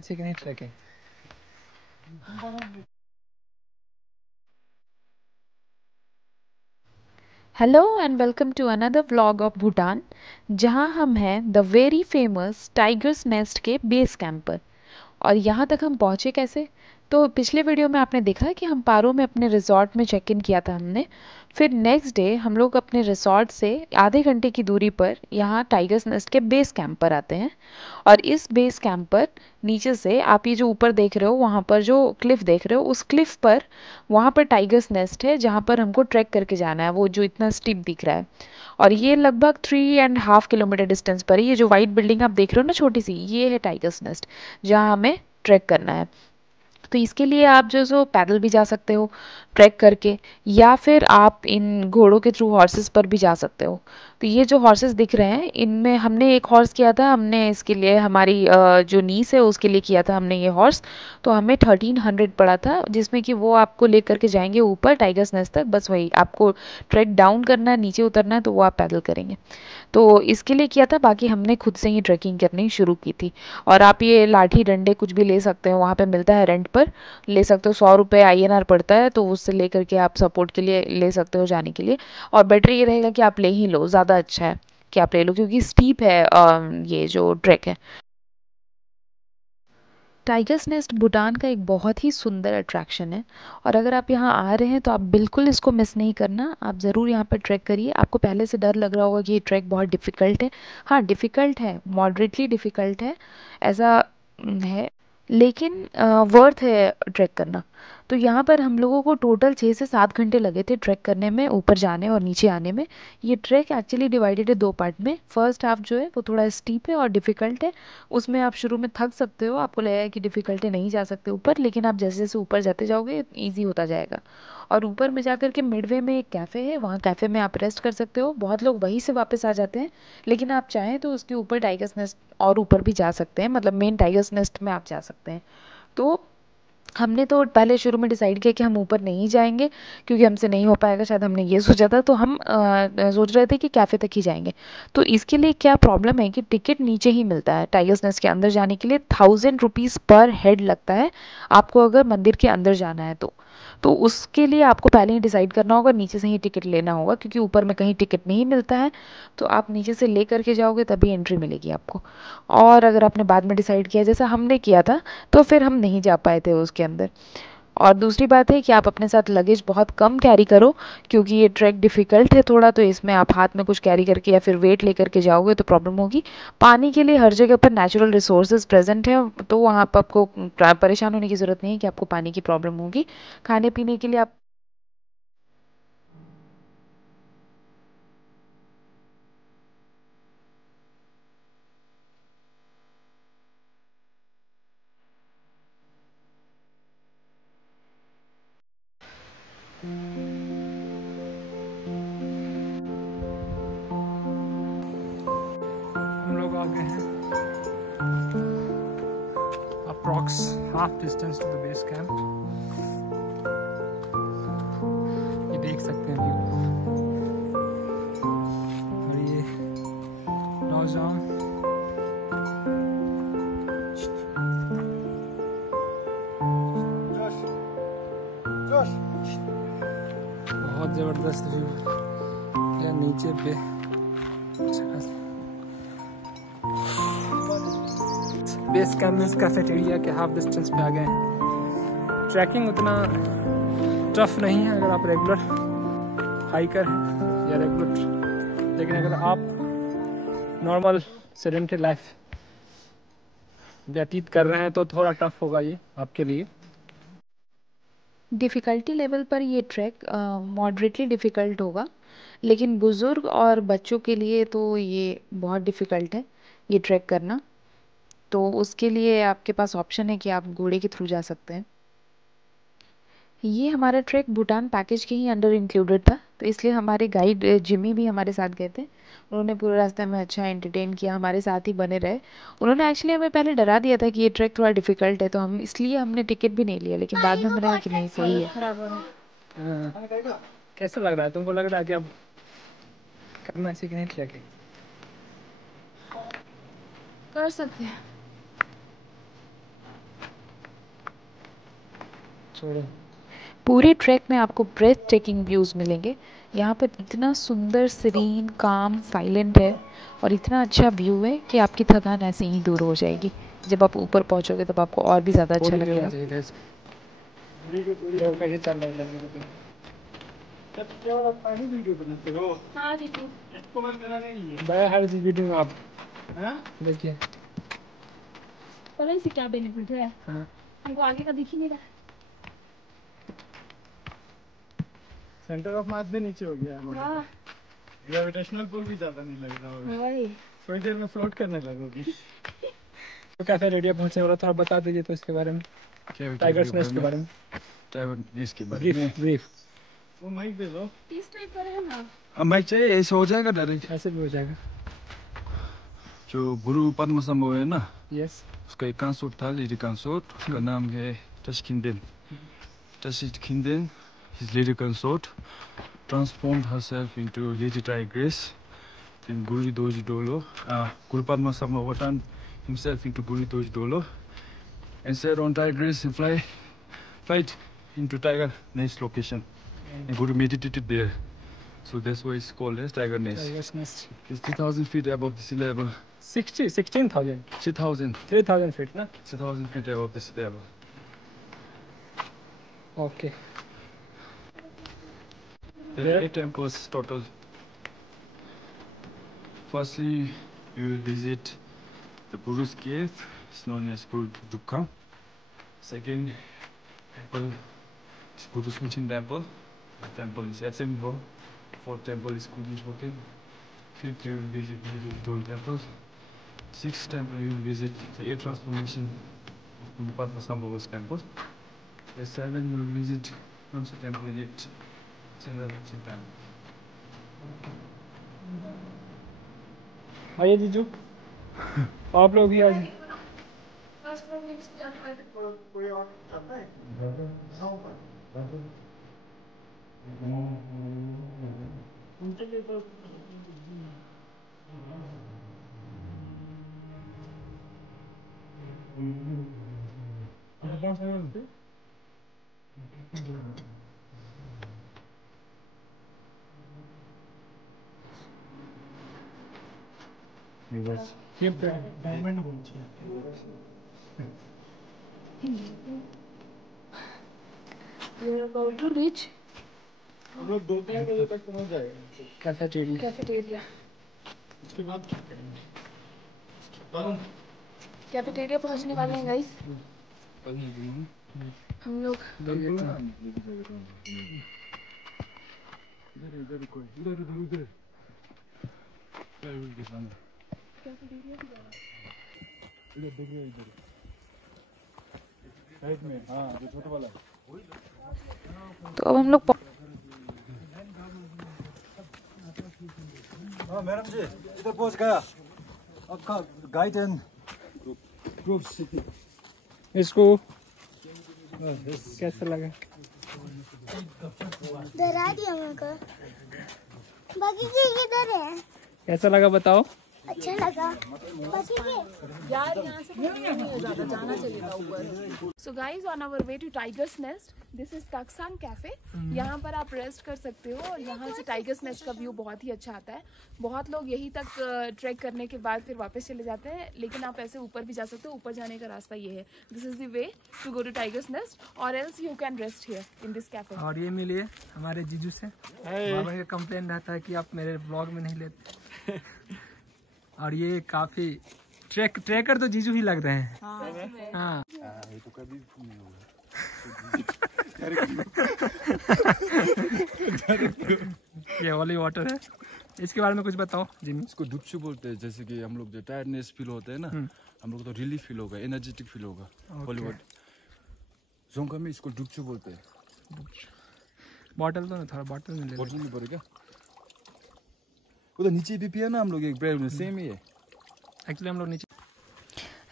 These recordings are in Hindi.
ऐसे कि नहीं ट्रैक है। Hello and welcome to another vlog of Bhutan, जहां हम हैं the very famous tiger's nest के बेस कैंप पर। और यहाँ तक हम पहुँचे कैसे? तो पिछले वीडियो में आपने देखा कि हम पारो में अपने रिजॉर्ट में चेक इन किया था हमने। फिर नेक्स्ट डे हम लोग अपने रिजॉर्ट से आधे घंटे की दूरी पर यहाँ टाइगर्स नेस्ट के बेस कैंप पर आते हैं। और इस बेस कैंप पर नीचे से आप ये जो ऊपर देख रहे हो, वहाँ पर जो क्लिफ देख रहे हो, उस क्लिफ पर वहाँ पर टाइगर्स नेस्ट है, जहाँ पर हमको ट्रैक करके जाना है, वो जो इतना स्टीप दिख रहा है। और ये लगभग 3.5 किलोमीटर डिस्टेंस पर है। ये जो वाइट बिल्डिंग आप देख रहे हो ना छोटी सी, ये है टाइगर्स नेस्ट, जहाँ हमें ट्रैक करना है। तो इसके लिए आप जो सो पैदल भी जा सकते हो ट्रैक करके, या फिर आप इन घोड़ों के थ्रू हॉर्सेस पर भी जा सकते हो। तो ये जो हॉर्सेस दिख रहे हैं, इनमें हमने एक हॉर्स किया था, हमने इसके लिए हमारी जो नीस है उसके लिए किया था हमने ये हॉर्स। तो हमें 1300 पड़ा था, जिसमें कि वो आपको ले करके जाएंगे ऊपर टाइगर्स नेस्ट तक। बस वही आपको ट्रैक डाउन करना है, नीचे उतरना है, तो वो आप पैदल करेंगे। तो इसके लिए किया था, बाकी हमने खुद से ही ट्रैकिंग करनी शुरू की थी। और आप ये लाठी डंडे कुछ भी ले सकते हो, वहाँ पे मिलता है रेंट पर, ले सकते हो। 100 रुपये INR पड़ता है, तो उससे ले करके आप सपोर्ट के लिए ले सकते हो जाने के लिए। और बेटर ये रहेगा कि आप ले ही लो, ज़्यादा अच्छा है कि आप ले लो, क्योंकि स्टीप है ये जो ट्रैक है। टाइगर्स नेस्ट भूटान का एक बहुत ही सुंदर अट्रैक्शन है। और अगर आप यहाँ आ रहे हैं तो आप बिल्कुल इसको मिस नहीं करना, आप ज़रूर यहाँ पर ट्रैक करिए। आपको पहले से डर लग रहा होगा कि ये ट्रैक बहुत डिफ़िकल्ट है। हाँ, डिफ़िकल्ट है, मॉडरेटली डिफ़िकल्ट है, ऐसा है, लेकिन वर्थ है ट्रैक करना। तो यहाँ पर हम लोगों को टोटल 6 से 7 घंटे लगे थे ट्रैक करने में, ऊपर जाने और नीचे आने में। ये ट्रैक एक्चुअली डिवाइडेड है 2 पार्ट में। फर्स्ट हाफ जो है वो थोड़ा स्टीप है और डिफ़िकल्ट है। उसमें आप शुरू में थक सकते हो, आपको लगेगा कि डिफ़िकल्ट है, नहीं जा सकते ऊपर, लेकिन आप जैसे जैसे ऊपर जाते जाओगे ईजी होता जाएगा। और ऊपर में जाकर के मिडवे में एक कैफ़े है, वहाँ कैफ़े में आप रेस्ट कर सकते हो। बहुत लोग वहीं से वापस आ जाते हैं, लेकिन आप चाहें तो उसके ऊपर टाइगर्स नेस्ट और ऊपर भी जा सकते हैं, मतलब मेन टाइगर्स नेस्ट में आप जा सकते हैं। तो हमने तो पहले शुरू में डिसाइड किया कि हम ऊपर नहीं जाएंगे, क्योंकि हमसे नहीं हो पाएगा, शायद हमने ये सोचा था। तो हम सोच रहे थे कि कैफ़े तक ही जाएंगे। तो इसके लिए क्या प्रॉब्लम है कि टिकट नीचे ही मिलता है। टाइगर्स नेस्ट के अंदर जाने के लिए 1000 रुपीज़ पर हेड लगता है आपको, अगर मंदिर के अंदर जाना है तो उसके लिए आपको पहले ही डिसाइड करना होगा, नीचे से ही टिकट लेना होगा, क्योंकि ऊपर में कहीं टिकट नहीं मिलता है। तो आप नीचे से ले करके जाओगे तभी एंट्री मिलेगी आपको। और अगर आपने बाद में डिसाइड किया जैसा हमने किया था, तो फिर हम नहीं जा पाए थे उसके अंदर। और दूसरी बात है कि आप अपने साथ लगेज बहुत कम कैरी करो, क्योंकि ये ट्रैक डिफ़िकल्ट है थोड़ा, तो इसमें आप हाथ में कुछ कैरी करके या फिर वेट लेकर के जाओगे तो प्रॉब्लम होगी। पानी के लिए हर जगह पर नेचुरल रिसोर्सेज प्रेजेंट है, तो वहाँ पर आपको परेशान होने की ज़रूरत नहीं है कि आपको पानी की प्रॉब्लम होगी। खाने पीने के लिए आप हम लोग आ गए हैं approx half distance to the base camp. ये देख सकते हैं व्यू। और ये नौजवान बहुत ज़बरदस्त व्यू या नीचे पे बेस कैंप कैफेटेरिया के हाफ डिस्टेंस पे आ गए हैं। ट्रैकिंग उतना टफ नहीं है अगर आप रेगुलर हाइकर हैं या रेगुलर, लेकिन अगर आप नॉर्मल सेडेंटरी लाइफ व्यतीत कर रहे हैं तो थोड़ा टफ होगा ये आपके लिए। डिफ़िकल्टी लेवल पर ये ट्रैक मॉडरेटली डिफ़िकल्ट होगा, लेकिन बुज़ुर्ग और बच्चों के लिए तो ये बहुत डिफ़िकल्ट है ये ट्रैक करना। तो उसके लिए आपके पास ऑप्शन है कि आप घोड़े के थ्रू जा सकते हैं। ये हमारा ट्रैक भूटान पैकेज के ही अंडर इंक्लूडेड था, तो इसलिए हमारे गाइड जिमी भी हमारे साथ गए थे। उन्होंने पूरे रास्ते में अच्छा एंटरटेन किया, हमारे साथ ही बने रहे। उन्होंने एक्चुअली हमें पहले डरा दिया था कि ये ट्रैक थोड़ा डिफिकल्ट है, तो हम इसलिए हमने टिकट भी नहीं लिया, लेकिन बाद में हमें लगा कि नहीं, सही है। कैसा लग रहा है तुमको? लग रहा है कि अब करना चाहिए कि नहीं ट्रैकिंग? कर सकते हैं। छोड़ो। पूरे ट्रैक में आपको ब्रेथ टेकिंग व्यूज़ मिलेंगे। यहाँ पर इतना सुंदर, सीरीन, काम, साइलेंट है और इतना अच्छा व्यू है कि आपकी थकान ऐसे ही दूर हो जाएगी। जब आप ऊपर पहुँचोगे तब आपको और भी ज़्यादा अच्छा लगेगा। हर वीडियो में आप देखिए इससे क्या बेनिफिट है? हमको आगे का दिख ही नहीं रहा। सेंटर ऑफ मास भी नीचे हो गया है। ग्रेविटेशनल पुल भी ज्यादा नहीं लग रहा होगा। थोड़ी देर में फ्लोट करने लगोगी। तो कैफे रेडियो पहुंचने वाला था, आप बता दीजिए तो इसके बारे में, टाइगर्स नेस्ट के बारे में। ब्रीफ वो माइक दे दो। इस टाइप पर है ना। अब माइक चाहिए, ऐसे हो जाएगा डायरेक्ट? ऐसे भी हो जाएगा। जो गुरु पद्मसंभव है ना, यस, उसका एक कंसोर्ट था, लेडी कंसोर्ट, उसका नाम है टशकिंदेन। टशकिंदेन, his lady consort, transformed herself into Lady Tigress. Then Guru Doji Dolo, Guru Padmasambhava turned himself into Guru Doji Dolo and sat on Tigress and flight into Tiger Nest location. And Guru meditated there. So that's why it's called as Tiger Nest. Tigers nest. It's 3,000 feet above the sea level. 16,000 3,000. 3,000 feet ना? 3,000 feet above the sea level. Okay. There are 8 temples total. Firstly, you will visit the Guru's cave. It's known as Guru Dukha. Second temple is Guru's Mission Temple. The temple is Yasembo. Fourth temple is Guru's Hotel. Fifth, you will visit the Dole temples. Sixth temple, you will visit the Air Transformation of Guru Padmasambhava's temple. The seventh, you will visit Namsa temple at Chennai. आइए जीजू, आप लोग भी आइए। ये डायमंड टू रिच हम लोग 2-3 बजे तक पहुंच जाएगा कैफेटेरिया। उसके बाद क्या करेंगे? कैफेटेरिया पहुंचने वाले हैं गाइस हम लोग। इधर कोई इधर साइड में, हाँ जो छोटा वाला। तो अब हम लोग हाँ मैडम जी, इधर पहुंच गया आपका गाइड एंड ग्रुप। इसको कैसा लगा? डरा दिया मेरे को। बाकी के किधर है? कैसा लगा बताओ? अच्छा लगा। बाकी के यार यहाँ से ज़्यादा जाना चलेगा ऊपर। So guys on our way to tiger's nest, this is Taktsang cafe. यहाँ पर आप रेस्ट कर सकते हो और यहाँ से टाइगर्स नेस्ट का व्यू बहुत ही अच्छा आता है। बहुत लोग यहीं तक ट्रैक करने के बाद फिर वापस चले जाते हैं, लेकिन आप ऐसे ऊपर भी जा सकते हो। ऊपर जाने का रास्ता ये है। This is the way to go to tiger's nest और else you can rest here in this cafe. और ये मिलिए हमारे जीजू से। बाबा का कंप्लेन रहता है कि आप मेरे ब्लॉग में नहीं लेते। और ये काफी ट्रैकर तो जीजू ही लग रहे हैं। हाँ ये तो कभी नहीं होगा। ये होली वाटर है। इसके बारे में कुछ बताओ जिमी। इसको डुप्चू बोलते हैं। जैसे कि हम लोग जो टायर्डनेस फील होता है ना, हम लोग तो रिलीफ फील होगा, एनर्जेटिक फील होगा। हॉलीवुड जोंका में इसको डुप्चू बोलते हैं। बॉटल तो थोड़ा बॉटल में ले बोतल नहीं पड़ेगा। उधर नीचे भी पिया ना हम लोग, एक ब्रेड में सेम ही है। एक्चुअली हम लोग नीचे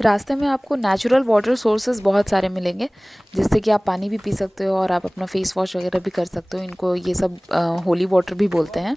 रास्ते में आपको नेचुरल वाटर सोर्सेज बहुत सारे मिलेंगे, जिससे कि आप पानी भी पी सकते हो और आप अपना फेस वॉश वगैरह भी कर सकते हो। इनको ये सब होली वाटर भी बोलते हैं।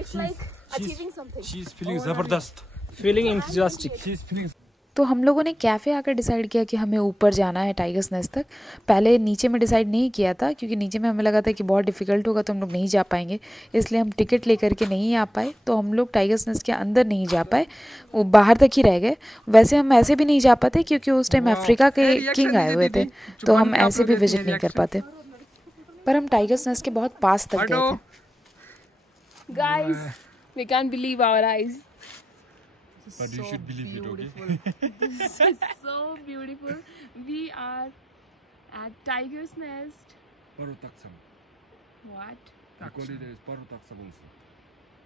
It's like achieving something. She's feeling जबरदस्त। Feeling enthusiastic। She's feeling तो हम लोगों ने कैफ़े आकर डिसाइड किया कि हमें ऊपर जाना है टाइगर्स नेस्ट तक। पहले नीचे में डिसाइड नहीं किया था क्योंकि नीचे में हमें लगा था कि बहुत डिफ़िकल्ट होगा तो हम लोग नहीं जा पाएंगे, इसलिए हम टिकट लेकर के नहीं आ पाए। तो हम लोग टाइगर्स नेस्ट के अंदर नहीं जा पाए, वो बाहर तक ही रह गए। वैसे हम ऐसे भी नहीं जा पाते क्योंकि उस टाइम अफ्रीका के किंग आए हुए थे, तो हम ऐसे भी विजिट नहीं कर पाते, पर हम टाइगर्स नेस्ट के बहुत पास तक गए थे। Guys, we can't believe our eyes. But you should believe it, okay? This is so beautiful. We are at Tiger's Nest. Paro taksam. What? I call it as paro taksam also.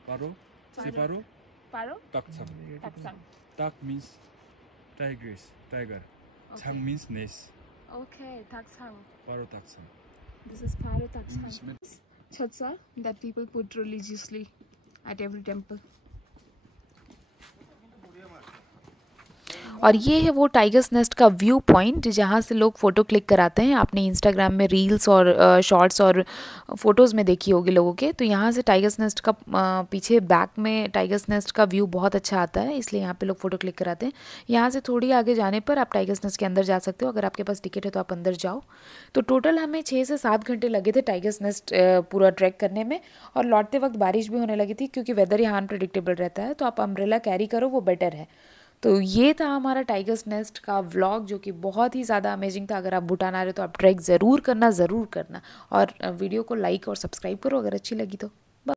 Paro? Say paro? Paro? Taksam. Taksang. Tak means tigress, tiger. Chang means nest. Okay, Taksang. Paro taksam. This is Paro Taksang. Chatsa that people put religiously at every temple. और ये है वो टाइगर्स नेस्ट का व्यू पॉइंट जहाँ से लोग फ़ोटो क्लिक कराते हैं। आपने इंस्टाग्राम में रील्स और शॉर्ट्स और फ़ोटोज़ में देखी होगी लोगों के। तो यहाँ से टाइगर्स नेस्ट का पीछे बैक में टाइगर्स नेस्ट का व्यू बहुत अच्छा आता है, इसलिए यहाँ पे लोग फ़ोटो क्लिक कराते हैं। यहाँ से थोड़ी आगे जाने पर आप टाइगर्स नेस्ट के अंदर जा सकते हो, अगर आपके पास टिकट है तो आप अंदर जाओ। तो टोटल हमें 6 से 7 घंटे लगे थे टाइगर्स नेस्ट पूरा ट्रैक करने में, और लौटते वक्त बारिश भी होने लगी थी क्योंकि वेदर यहाँ अनप्रेडिक्टेबल रहता है, तो आप अम्ब्रेला कैरी करो, वो बेटर है। तो ये था हमारा टाइगर्स नेस्ट का व्लॉग जो कि बहुत ही ज़्यादा अमेजिंग था। अगर आप भूटान आ रहे हो तो आप ट्रैक ज़रूर करना और वीडियो को लाइक और सब्सक्राइब करो अगर अच्छी लगी तो।